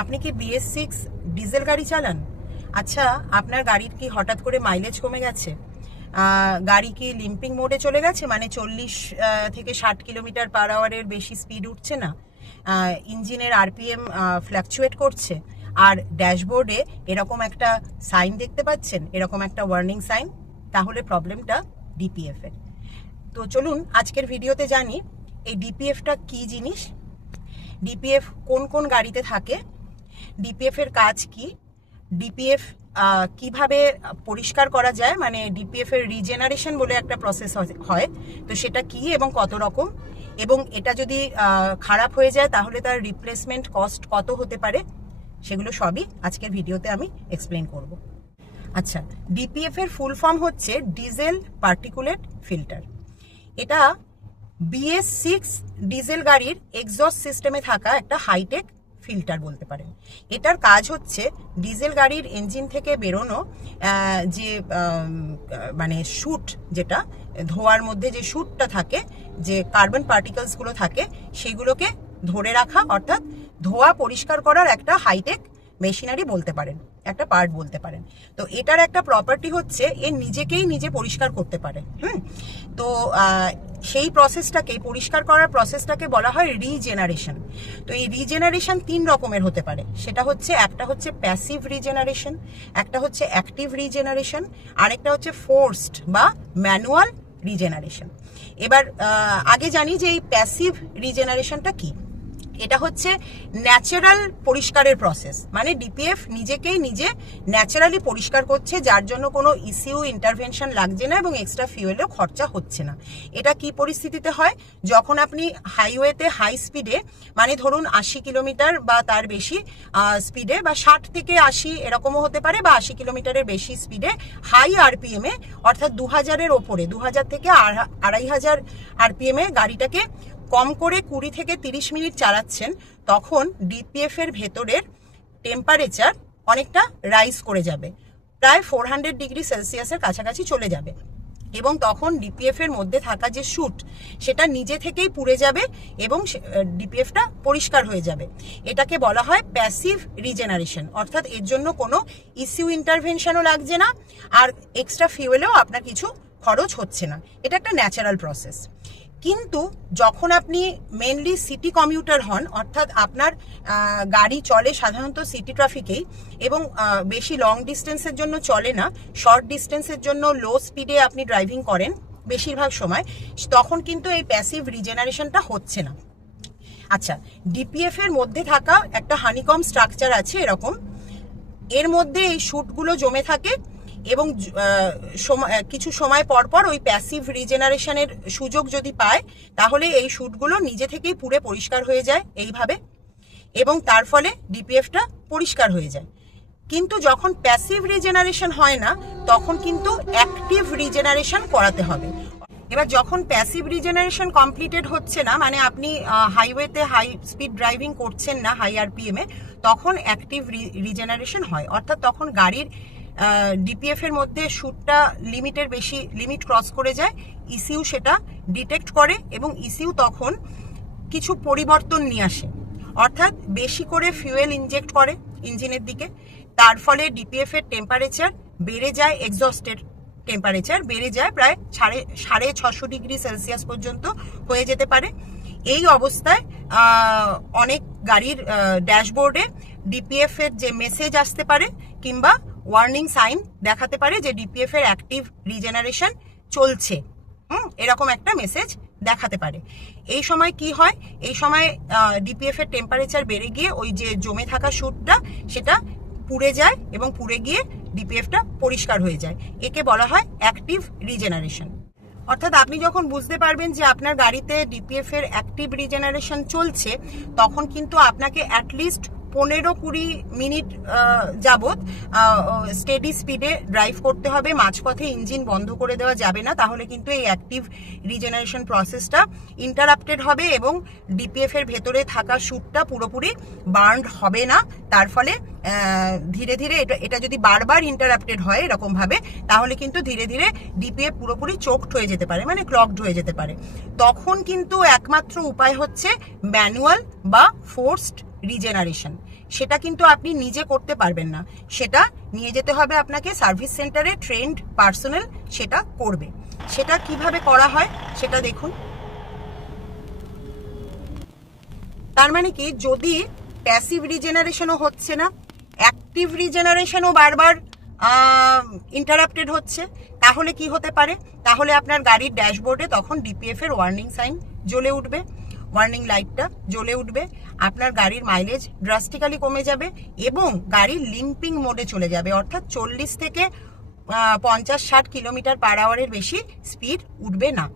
আপনি কি BS6 diesel গাড়ি চালান? আচ্ছা, আপনার গাড়ির কি হঠাৎ করে মাইলেজ কমে গেছে? গাড়ি কি লিম্পিং মোডে চলে গেছে, মানে 40 থেকে 60 কিলোমিটার পার আওয়ারের বেশি স্পিড উঠছে না? ইঞ্জিনের RPM ফ্ল্যাকচুয়েট করছে, আর ড্যাশবোর্ডে এরকম একটা সাইন দেখতে পাচ্ছেন, এরকম একটা ওয়ার্নিং সাইন? তাহলে প্রবলেমটা DPF এর। তো চলুন আজকের ভিডিওতে জানি এই DPFটা কি জিনিস, DPF কোন কোন গাড়িতে থাকে, DPF এর কাজ কি, DPF কিভাবে পরিষ্কার করা যায়, মানে DPF এর রিজেনারেশন বলে একটা প্রসেস হয়, তো সেটা কি এবং কত রকম, এবং এটা যদি খারাপ হয়ে যায় তাহলে তার রিপ্লেসমেন্ট কস্ট কত হতে পারে, সেগুলো সবই আজকের ভিডিওতে আমি এক্সপ্লেন করব। আচ্ছা, DPF এর ফুল ফর্ম হচ্ছে ডিজেল পার্টিকুলেট ফিল্টার। এটা BS6 ডিজেল গাড়ির এক্সস্ট সিস্টেমে থাকা একটা হাইটেক ফিল্টার বলতে পারেন। এটার কাজ হচ্ছে ডিজেল গাড়ির ইঞ্জিন থেকে বেরোনো যে মানে শুট, যেটা ধোয়ার মধ্যে যে শুটটা থাকে, যে কার্বন পার্টিকেলসগুলো থাকে, সেগুলোকে ধরে রাখা, অর্থাৎ ধোয়া পরিষ্কার করার একটা হাইটেক মেশিনারি বলতে পারেন, একটা পার্ট বলতে পারেন। তো এটার একটা প্রপার্টি হচ্ছে এ নিজেকেই নিজে পরিষ্কার করতে পারে। তো সেই প্রসেসটাকে, পরিষ্কার করার প্রসেসটাকে বলা হয় রিজেনারেশন। তো এই রিজেনারেশন 3 রকমের হতে পারে। সেটা হচ্ছে, একটা হচ্ছে প্যাসিভ রিজেনারেশন, একটা হচ্ছে অ্যাক্টিভ রিজেনারেশন, আরেকটা হচ্ছে ফোর্সড বা ম্যানুয়াল রিজেনারেশন। এবার আগে জানি যে এই প্যাসিভ রিজেনারেশনটা কি। এটা হচ্ছে ন্যাচারাল পরিষ্কারের প্রসেস, মানে DPF নিজেকেই নিজে ন্যাচারালি পরিষ্কার করছে, যার জন্য কোনো ECU ইন্টারভেনশন লাগছে না এবং এক্সট্রা ফিউয়েলও খরচা হচ্ছে না। এটা কি পরিস্থিতিতে হয়? যখন আপনি হাইওয়েতে হাই স্পিডে, মানে ধরুন 80 কিলোমিটার বা তার বেশি স্পিডে, বা 60 থেকে 80 এরকমও হতে পারে, বা 80 কিলোমিটারের বেশি স্পিডে হাই RPM এ, অর্থাৎ 2000-এর ওপরে, 2000 থেকে 2500 RPM এ গাড়িটাকে কম করে 20 থেকে 30 মিনিট চালাচ্ছেন, তখন DPF এর ভেতরের টেম্পারেচার অনেকটা রাইজ করে যাবে, প্রায় 400 ডিগ্রি সেলসিয়াসের কাছাকাছি চলে যাবে, এবং তখন DPF এর মধ্যে থাকা যে শুট, সেটা নিজে থেকেই পুড়ে যাবে এবং DPFটা পরিষ্কার হয়ে যাবে। এটাকে বলা হয় প্যাসিভ রিজেনারেশন, অর্থাৎ এর জন্য কোনো ECU ইন্টারভেনশনও লাগছে না, আর এক্সট্রা ফিউয়েলেও আপনার কিছু খরচ হচ্ছে না। এটা একটা ন্যাচারাল প্রসেস। কিন্তু যখন আপনি মেনলি সিটি কমিউটার হন, অর্থাৎ আপনার গাড়ি চলে সাধারণত সিটি ট্রাফিকেই, এবং বেশি লং ডিস্টেন্সের জন্য চলে না, শর্ট ডিস্টেন্সের জন্য লো স্পিডে আপনি ড্রাইভিং করেন বেশিরভাগ সময়, তখন কিন্তু এই প্যাসিভ রিজেনারেশনটা হচ্ছে না। আচ্ছা, DPF এর মধ্যে থাকা একটা হানিকম স্ট্রাকচার আছে এরকম, এর মধ্যে এই শুটগুলো জমে থাকে, এবং কিছু সময় পর পর ওই প্যাসিভ রিজেনারেশনের সুযোগ যদি পায়, তাহলে এই শুটগুলো নিজে থেকেই পুরো পরিষ্কার হয়ে যায় এইভাবে, এবং তার ফলে DPFটা পরিষ্কার হয়ে যায়। কিন্তু যখন প্যাসিভ রিজেনারেশন হয় না, তখন কিন্তু অ্যাক্টিভ রিজেনারেশন করাতে হবে। এবার যখন প্যাসিভ রিজেনারেশন কমপ্লিটেড হচ্ছে না, মানে আপনি হাইওয়েতে হাই স্পিড ড্রাইভিং করছেন না হাই RPM এ, তখন অ্যাক্টিভ রিজেনারেশন হয়, অর্থাৎ তখন গাড়ির DPF এর মধ্যে শুটটা লিমিটের বেশি লিমিট ক্রস করে যায়, ECU সেটা ডিটেক্ট করে, এবং ECU তখন কিছু পরিবর্তন নিয়ে আসে, অর্থাৎ বেশি করে ফিউয়েল ইনজেক্ট করে ইঞ্জিনের দিকে। তার ফলে DPF এর টেম্পারেচার বেড়ে যায়, এক্সস্টের টেম্পারেচার বেড়ে যায় প্রায় 650 ডিগ্রি সেলসিয়াস পর্যন্ত হয়ে যেতে পারে। এই অবস্থায় অনেক গাড়ির ড্যাশবোর্ডে DPF এর যে মেসেজ আসতে পারে, কিংবা ওয়ার্নিং সাইন দেখাতে পারে যে DPF এর অ্যাক্টিভ রিজেনারেশন চলছে, এরকম একটা মেসেজ দেখাতে পারে। এই সময় কি হয়? এই সময় DPF এর টেম্পারেচার বেড়ে গিয়ে ওই যে জমে থাকা শুটটা, সেটা পুড়ে যায়, এবং পুড়ে গিয়ে DPFটা পরিষ্কার হয়ে যায়। একে বলা হয় অ্যাক্টিভ রিজেনারেশন। অর্থাৎ আপনি যখন বুঝতে পারবেন যে আপনার গাড়িতে DPF এর অ্যাক্টিভ রিজেনারেশন চলছে, তখন কিন্তু আপনাকে অ্যাটলিস্ট 15-20 মিনিট যাবত স্টেডি স্পিডে ড্রাইভ করতে হবে, মাঝপথে ইঞ্জিন বন্ধ করে দেওয়া যাবে না, তাহলে কিন্তু এই অ্যাক্টিভ রিজেনারেশন প্রসেসটা ইন্টারাপ্টেড হবে, এবং DPF এর ভেতরে থাকা শুটটা পুরোপুরি বার্নড হবে না। তার ফলে ধীরে ধীরে এটা যদি বারবার ইন্টারাপ্টেড হয় এরকম ভাবে, তাহলে কিন্তু ধীরে ধীরে DPF পুরোপুরি চোকড হয়ে যেতে পারে, মানে ক্লগড হয়ে যেতে পারে। তখন কিন্তু একমাত্র উপায় হচ্ছে ম্যানুয়াল বা ফোর্সড রিজেনারেশন। সেটা কিন্তু আপনি নিজে করতে পারবেন না, সেটা নিয়ে যেতে হবে আপনাকে সার্ভিস সেন্টারে, ট্রেন্ড পার্সোনাল সেটা করবে। সেটা কিভাবে করা হয় সেটা দেখুন। তার মানে কি, যদি প্যাসিভ রিজেনারেশনও হচ্ছে না, অ্যাক্টিভ রিজেনারেশনও বারবার ইন্টারাপ্টেড হচ্ছে, তাহলে কি হতে পারে? তাহলে আপনার গাড়ির ড্যাশবোর্ডে তখন ডিপিএফ এর ওয়ার্নিং সাইন জ্বলে উঠবে, ওয়ার্নিং লাইটটা জ্বলে উঠবে, আপনার গাড়ির মাইলেজ ড্রাস্টিক্যালি কমে যাবে এবং গাড়ির লিম্পিং মোডে চলে যাবে, অর্থাৎ 40 থেকে 50-60 কিলোমিটার পার আওয়ারের বেশি স্পিড উঠবে না।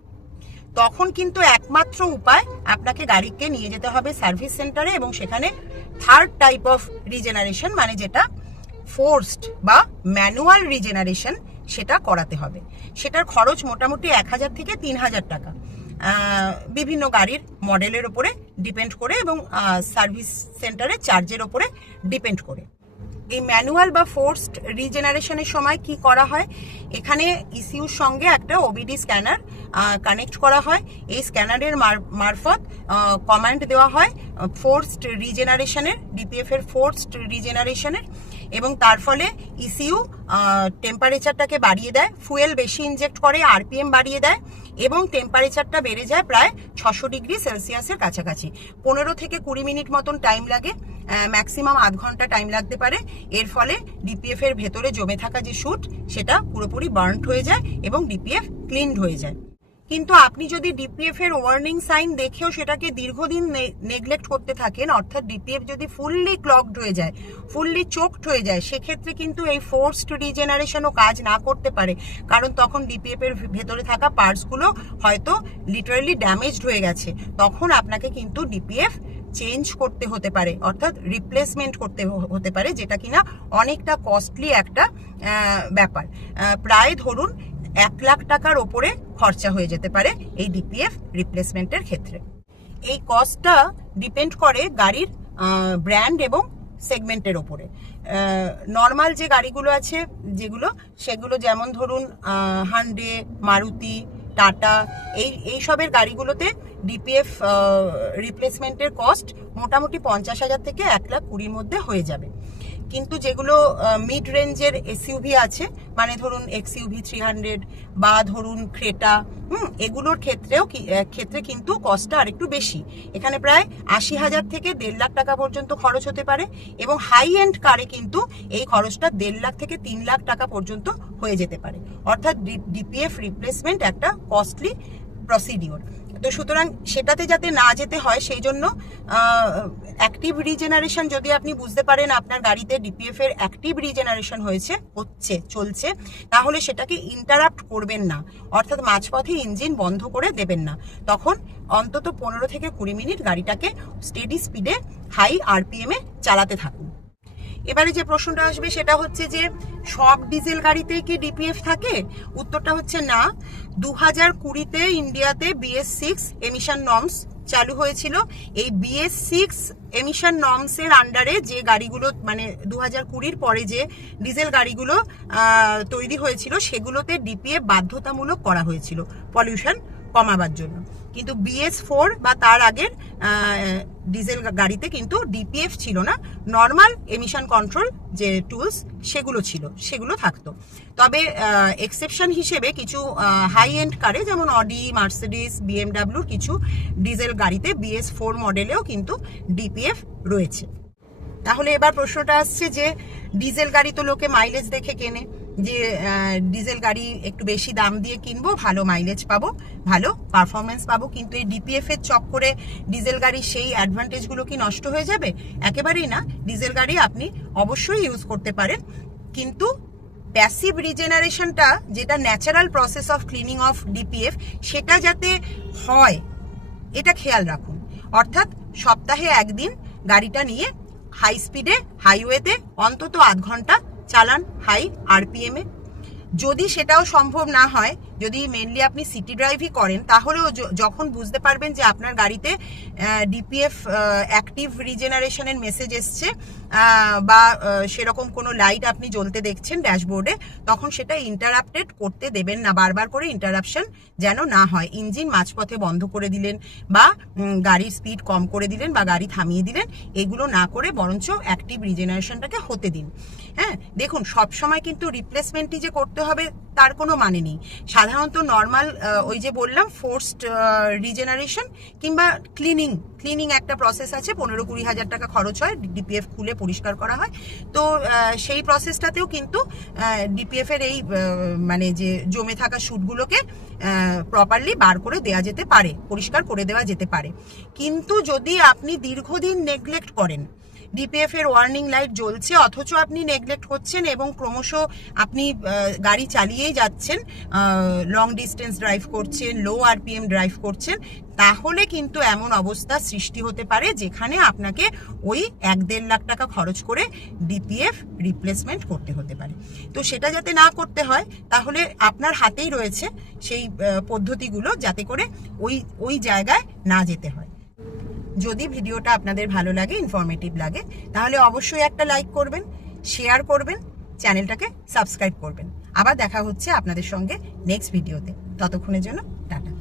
তখন কিন্তু একমাত্র উপায় আপনাকে গাড়িকে নিয়ে যেতে হবে সার্ভিস সেন্টারে এবং সেখানে থার্ড টাইপ অফ রিজেনারেশন, মানে যেটা ফোর্সড বা ম্যানুয়াল রিজেনারেশন, সেটা করাতে হবে। সেটার খরচ মোটামুটি 1000 থেকে 3000 টাকা, বিভিন্ন গাড়ির মডেলের ওপরে ডিপেন্ড করে এবং সার্ভিস সেন্টারের চার্জের ওপরে ডিপেন্ড করে। এই ম্যানুয়াল বা ফোর্সড রিজেনারেশনের সময় কি করা হয়, এখানে ইসিউর সঙ্গে একটা ওবিডি স্ক্যানার কানেক্ট করা হয়। এই স্ক্যানারের মারফত কমান্ড দেওয়া হয় ফোর্সড রিজেনারেশনের, ডিপিএফ এর ফোর্সড রিজেনারেশনের, এবং তার ফলে ইসিউ টেম্পারেচারটাকে বাড়িয়ে দেয়, ফুয়েল বেশি ইনজেক্ট করে, আরপিএম বাড়িয়ে দেয় এবং টেম্পারেচারটা বেড়ে যায় প্রায় 600 ডিগ্রি সেলসিয়াসের কাছাকাছি। 15 থেকে 20 মিনিট মতন টাইম লাগে, ম্যাক্সিমাম আধ ঘন্টা টাইম লাগতে পারে। এর ফলে ডিপিএফ এর ভেতরে জমে থাকা যে শুট সেটা পুরোপুরি বার্নড হয়ে যায় এবং ডিপিএফ ক্লিনড হয়ে যায়। কিন্তু আপনি যদি ডিপিএফ এর ওয়ার্নিং সাইন দেখেও সেটাকে দীর্ঘদিন নেগলেক্ট করতে থাকেন, অর্থাৎ ডিপিএফ যদি ফুললি ক্লগড হয়ে যায়, ফুললি চোকড হয়ে যায়, সেক্ষেত্রে কিন্তু এই ফোর্সড রিজেনারেশনও কাজ না করতে পারে, কারণ তখন ডিপিএফ এর ভেতরে থাকা পার্টসগুলো হয়তো লিটারালি ড্যামেজড হয়ে গেছে। তখন আপনাকে কিন্তু ডিপিএফ চেঞ্জ করতে হতে পারে, অর্থাৎ রিপ্লেসমেন্ট করতে হতে পারে, যেটা কিনা অনেকটা কস্টলি একটা ব্যাপার। প্রায় ধরুন 1 লাখ টাকার ওপরে খরচা হয়ে যেতে পারে এই ডিপিএফ রিপ্লেসমেন্টের ক্ষেত্রে। এই কস্টটা ডিপেন্ড করে গাড়ির ব্র্যান্ড এবং সেগমেন্টের ওপরে। নর্মাল যে গাড়িগুলো আছে সেগুলো যেমন ধরুন হান্ডে, মারুতি, টাটা, এই সবের গাড়িগুলোতে ডিপিএফ রিপ্লেসমেন্টের কস্ট মোটামুটি 50,000 থেকে 1,20,000 মধ্যে হয়ে যাবে। কিন্তু যেগুলো মিড রেঞ্জের এসইউভি আছে, মানে ধরুন এক্সইউভি 300 বা ধরুন ক্রেটা, এগুলোর ক্ষেত্রে কিন্তু কস্টটা আরেকটু বেশি। এখানে প্রায় 80,000 থেকে 1.5 লাখ টাকা পর্যন্ত খরচ হতে পারে এবং হাই এন্ড কারে কিন্তু এই খরচটা 1.5 লাখ থেকে 3 লাখ টাকা পর্যন্ত হয়ে যেতে পারে। অর্থাৎ ডিপিএফ রিপ্লেসমেন্ট একটা কস্টলি প্রসিডিওর। তো সুতরাং সেটাতে যাতে না যেতে হয় সেই জন্য অ্যাক্টিভ রিজেনারেশন, যদি আপনি বুঝতে পারেন আপনার গাড়িতে ডিপিএফ এর অ্যাক্টিভ রিজেনারেশন চলছে, তাহলে সেটাকে ইন্টারাপ্ট করবেন না, অর্থাৎ মাঝপথে ইঞ্জিন বন্ধ করে দেবেন না। তখন অন্তত 15 থেকে 20 মিনিট গাড়িটাকে স্টেডি স্পিডে হাই আরপিএম এ চালাতে থাকুন। এবারে যে প্রশ্নটা আসবে সেটা হচ্ছে যে সব ডিজেল গাড়িতেই কি ডিপিএফ থাকে? উত্তরটা হচ্ছে না। 2020-তে ইন্ডিয়াতে BS6 এমিশন নর্মস চালু হয়েছিল। এই BS6 এমিশন নর্মস এর আন্ডারে যে গাড়িগুলো, মানে 2020-র পরে যে ডিজেল গাড়িগুলো তৈরি হয়েছিল, সেগুলোতে ডিপিএফ বাধ্যতামূলক করা হয়েছিল পলিউশন কমাবার জন্য। কিন্তু BS4 বা তার আগের ডিজেল গাড়িতে কিন্তু ডিপিএফ ছিল না, নর্মাল এমিশন কন্ট্রোল যে টুলস সেগুলো থাকতো। তবে এক্সেপশন হিসেবে কিছু হাই এন্ড কারে, যেমন অডি, মার্সিডিস, বিএমডাব্লিউর কিছু ডিজেল গাড়িতে BS4 মডেলেও কিন্তু ডিপিএফ রয়েছে। তাহলে এবার প্রশ্নটা আসছে যে ডিজেল গাড়ি তো লোকে মাইলেজ দেখে কেনে, যে ডিজেল গাড়ি একটু বেশি দাম দিয়ে কিনবো, ভালো মাইলেজ পাবো, ভালো পারফরমেন্স পাবো, কিন্তু এই ডিপিএফ এর চক্করে ডিজেল গাড়ির সেই অ্যাডভান্টেজগুলো কি নষ্ট হয়ে যাবে? একেবারেই না। ডিজেল গাড়ি আপনি অবশ্যই ইউজ করতে পারেন, কিন্তু প্যাসিভ রিজেনারেশনটা, যেটা natural process of cleaning of DPF, সেটা যাতে হয় এটা খেয়াল রাখুন। অর্থাৎ সপ্তাহে একদিন গাড়িটা নিয়ে হাই স্পিডে হাইওয়েতে অন্তত আধ ঘন্টা চালান হাই আরপিএম এ। যদি সেটাও সম্ভব না হয় যদি মেনলি আপনি সিটি ড্রাইভই করেন, তাহলেও যখন বুঝতে পারবেন যে আপনার গাড়িতে ডিপিএফ অ্যাক্টিভ রিজেনারেশনের মেসেজ এসছে বা সেরকম কোনো লাইট আপনি জ্বলতে দেখছেন ড্যাশবোর্ডে, তখন সেটা ইন্টারাপ্টেড করতে দেবেন না। বারবার করে ইন্টারাপশন যেন না হয়। ইঞ্জিন মাঝপথে বন্ধ করে দিলেন বা গাড়ির স্পিড কম করে দিলেন বা গাড়ি থামিয়ে দিলেন, এগুলো না করে বরঞ্চ অ্যাক্টিভ রিজেনারেশনটাকে হতে দিন। হ্যাঁ, দেখুন সবসময় কিন্তু রিপ্লেসমেন্টই যে করতে হবে তার কোনো মানে নেই। সাধারণত নর্মাল ওই যে বললাম ফোর্সড রিজেনারেশন কিংবা ক্লিনিং একটা প্রসেস আছে, 15-20 হাজার টাকা খরচ হয়, ডিপিএফ খুলে পরিষ্কার করা হয়। তো সেই প্রসেসটাতেও কিন্তু ডিপিএফ এর এই মানে যে জমে থাকা সুটগুলোকে প্রপারলি বার করে দেওয়া যেতে পারে, পরিষ্কার করে দেওয়া যেতে পারে। কিন্তু যদি আপনি দীর্ঘদিন নেগলেক্ট করেন, ডিপিএফ এর ওয়ার্নিং লাইট জ্বলছে অথচ আপনি নেগলেক্ট করছেন এবং ক্রমশ আপনি গাড়ি চালিয়েই যাচ্ছেন, লং ডিস্টেন্স ড্রাইভ করছেন, লো আরপিএম ড্রাইভ করছেন, তাহলে কিন্তু এমন অবস্থা সৃষ্টি হতে পারে যেখানে আপনাকে ওই 1-1.5 লাখ টাকা খরচ করে ডিপিএফ রিপ্লেসমেন্ট করতে হতে পারে। তো সেটা যাতে না করতে হয়, তাহলে আপনার হাতেই রয়েছে সেই পদ্ধতিগুলো, যাতে করে ওই জায়গায় না যেতে হয়। যদি ভিডিওটা আপনাদের ভালো লাগে, ইনফরমেটিভ লাগে, তাহলে অবশ্যই একটা লাইক করবেন, শেয়ার করবেন, চ্যানেলটাকে সাবস্ক্রাইব করবেন। আবার দেখা হচ্ছে আপনাদের সঙ্গে নেক্সট ভিডিওতে। ততক্ষণের জন্য টাটা।